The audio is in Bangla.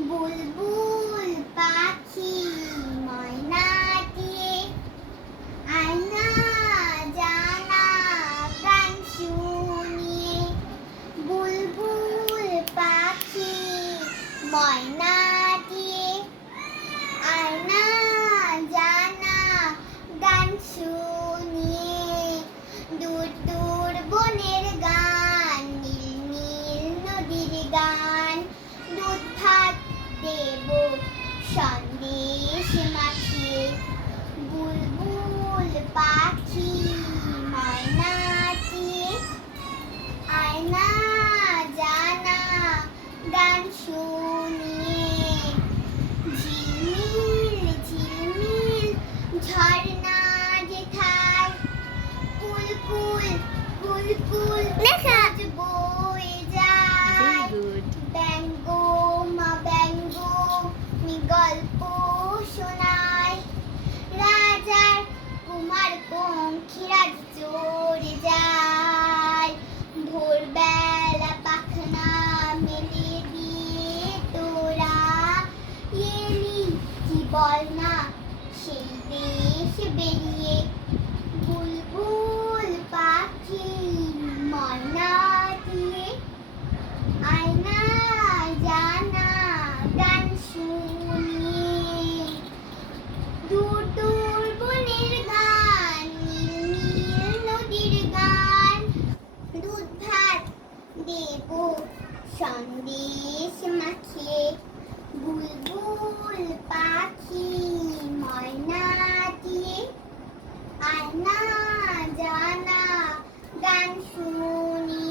বুলবুল পাখি ময়নাটি আয়না জানা গান শুনিয়ে বুলবুল পাখি ময়নাটি আয়না জানা গান শুনিয়ে দূর দূর বনের গান নীল নীল নদীর গান দুধ ভাত দেব সন্দেশ মাখিয়ে বুলবুল পাখি ময়নাটি আয়না জানা গান শুনিয়ে ঝিলমিল ঝিলমিল ঝর্ণা যেথায় কুলকুল কুলকুল বয়ে যায় ব্যঙ্গ মা ব্যঙ্গ গল্প শোনায় রাজার কুমার পঙ্খিরা চড়ে যায় ভোরবেলা পাখনা মেলে দিয়ে তোরা এলি কি বল না সেই দেশ বেরিয়ে বুলবুল পাখি ময়না দিয়ে আয়না জানা গান শুনিয়ে দূর দূর বনের গান নীল নীল নদীর গান দুধ ভাত দেব সন্দেশ মাখিয়ে বুলবুল পাখি ময়না দিয়ে আয়না জানা গান শুনি